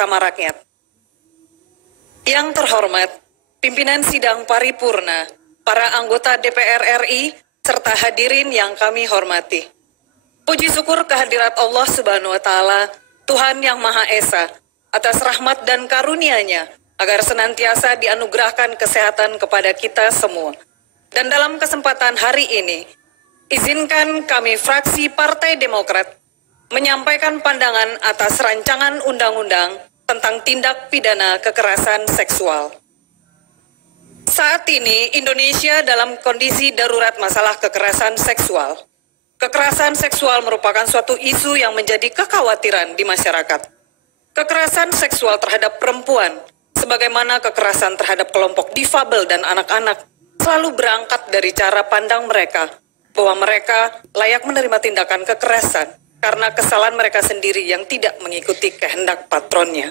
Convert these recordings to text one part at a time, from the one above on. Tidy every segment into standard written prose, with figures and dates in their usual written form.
bersama rakyat. Yang terhormat, pimpinan sidang paripurna, para anggota DPR RI, serta hadirin yang kami hormati. Puji syukur kehadirat Allah Subhanahu wa Ta'ala, Tuhan yang Maha Esa, atas rahmat dan karunia-Nya, agar senantiasa dianugerahkan kesehatan kepada kita semua. Dan dalam kesempatan hari ini, izinkan kami fraksi Partai Demokrat menyampaikan pandangan atas rancangan undang-undang tentang tindak pidana kekerasan seksual. Saat ini Indonesia dalam kondisi darurat masalah kekerasan seksual. Kekerasan seksual merupakan suatu isu yang menjadi kekhawatiran di masyarakat. Kekerasan seksual terhadap perempuan, sebagaimana kekerasan terhadap kelompok difabel dan anak-anak, selalu berangkat dari cara pandang mereka bahwa mereka layak menerima tindakan kekerasan karena kesalahan mereka sendiri yang tidak mengikuti kehendak patronnya.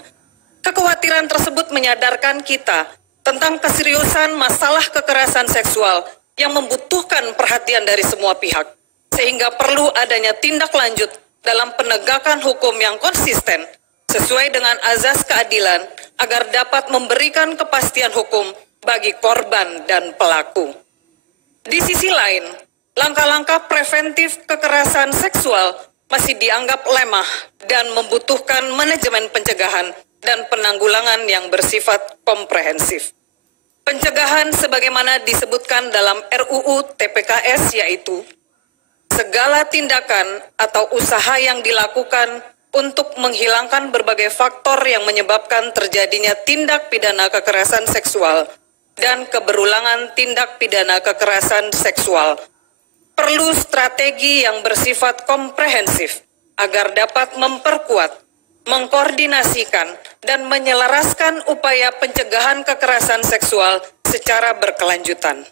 Kekhawatiran tersebut menyadarkan kita tentang keseriusan masalah kekerasan seksual yang membutuhkan perhatian dari semua pihak, sehingga perlu adanya tindak lanjut dalam penegakan hukum yang konsisten sesuai dengan azas keadilan agar dapat memberikan kepastian hukum bagi korban dan pelaku. Di sisi lain, langkah-langkah preventif kekerasan seksual masih dianggap lemah dan membutuhkan manajemen pencegahan dan penanggulangan yang bersifat komprehensif. Pencegahan sebagaimana disebutkan dalam RUU TPKS yaitu segala tindakan atau usaha yang dilakukan untuk menghilangkan berbagai faktor yang menyebabkan terjadinya tindak pidana kekerasan seksual dan keberulangan tindak pidana kekerasan seksual. Perlu strategi yang bersifat komprehensif agar dapat memperkuat, mengkoordinasikan, dan menyelaraskan upaya pencegahan kekerasan seksual secara berkelanjutan.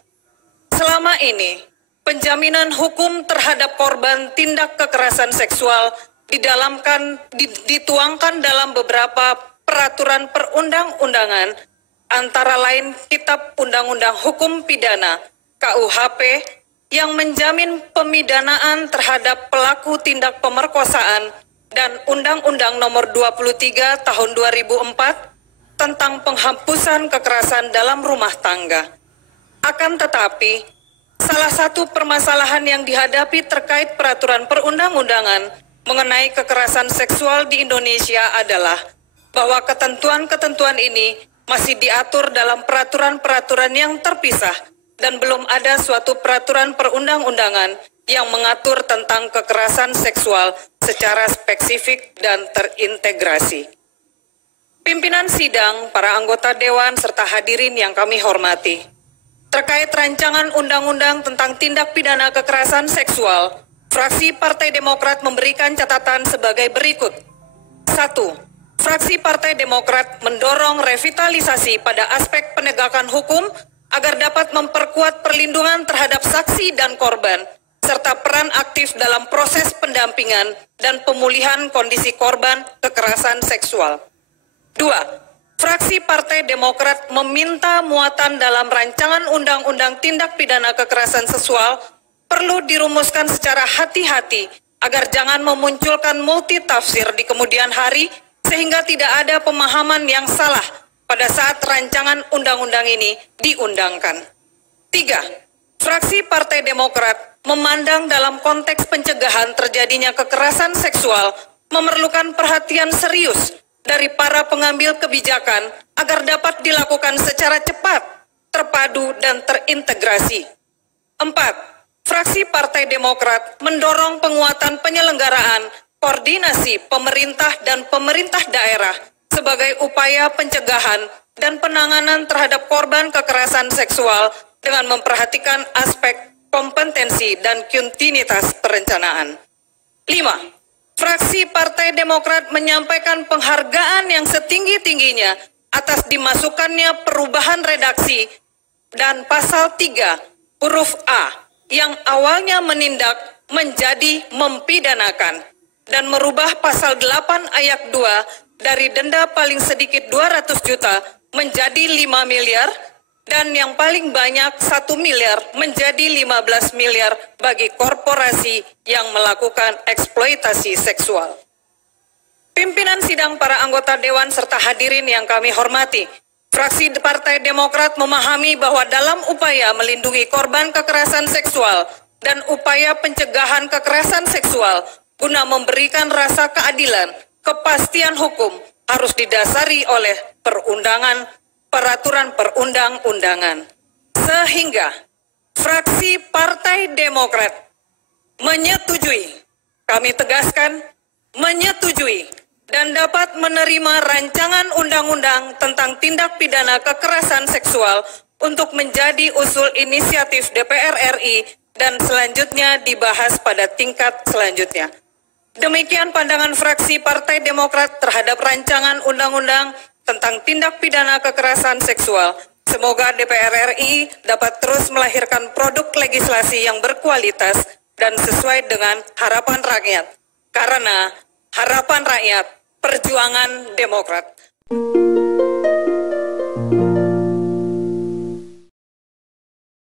Selama ini, penjaminan hukum terhadap korban tindak kekerasan seksual dituangkan dalam beberapa peraturan perundang-undangan, antara lain Kitab Undang-Undang Hukum Pidana (KUHP) yang menjamin pemidanaan terhadap pelaku tindak pemerkosaan dan Undang-Undang Nomor 23 Tahun 2004 tentang penghapusan kekerasan dalam rumah tangga. Akan tetapi, salah satu permasalahan yang dihadapi terkait peraturan perundang-undangan mengenai kekerasan seksual di Indonesia adalah bahwa ketentuan-ketentuan ini masih diatur dalam peraturan-peraturan yang terpisah dan belum ada suatu peraturan perundang-undangan yang mengatur tentang kekerasan seksual secara spesifik dan terintegrasi. Pimpinan sidang, para anggota dewan, serta hadirin yang kami hormati, terkait rancangan undang-undang tentang tindak pidana kekerasan seksual, fraksi Partai Demokrat memberikan catatan sebagai berikut. 1. Fraksi Partai Demokrat mendorong revitalisasi pada aspek penegakan hukum agar dapat memperkuat perlindungan terhadap saksi dan korban, serta peran aktif dalam proses pendampingan dan pemulihan kondisi korban kekerasan seksual. 2. Fraksi Partai Demokrat meminta muatan dalam rancangan undang-undang tindak pidana kekerasan seksual perlu dirumuskan secara hati-hati agar jangan memunculkan multitafsir di kemudian hari sehingga tidak ada pemahaman yang salah pada saat rancangan undang-undang ini diundangkan. 3. Fraksi Partai Demokrat memandang dalam konteks pencegahan terjadinya kekerasan seksual memerlukan perhatian serius dari para pengambil kebijakan agar dapat dilakukan secara cepat, terpadu, dan terintegrasi. 4. Fraksi Partai Demokrat mendorong penguatan penyelenggaraan, koordinasi pemerintah dan pemerintah daerah sebagai upaya pencegahan dan penanganan terhadap korban kekerasan seksual dengan memperhatikan aspek kompetensi dan kontinuitas perencanaan. 5. Fraksi Partai Demokrat menyampaikan penghargaan yang setinggi-tingginya atas dimasukkannya perubahan redaksi dan pasal 3 huruf A yang awalnya menindak menjadi mempidanakan dan merubah pasal 8 ayat 2 dari denda paling sedikit 200 juta menjadi 5 miliar dan yang paling banyak 1 miliar menjadi 15 miliar bagi korporasi yang melakukan eksploitasi seksual. pimpinan sidang, para anggota Dewan, serta hadirin yang kami hormati. Fraksi Partai Demokrat memahami bahwa dalam upaya melindungi korban kekerasan seksual dan upaya pencegahan kekerasan seksual guna memberikan rasa keadilan, kepastian hukum harus didasari oleh peraturan perundang-undangan. Sehingga fraksi Partai Demokrat menyetujui, kami tegaskan, menyetujui dan dapat menerima rancangan undang-undang tentang tindak pidana kekerasan seksual untuk menjadi usul inisiatif DPR RI dan selanjutnya dibahas pada tingkat selanjutnya. Demikian pandangan fraksi Partai Demokrat terhadap rancangan undang-undang tentang tindak pidana kekerasan seksual. Semoga DPR RI dapat terus melahirkan produk legislasi yang berkualitas dan sesuai dengan harapan rakyat. Karena harapan rakyat, perjuangan Demokrat.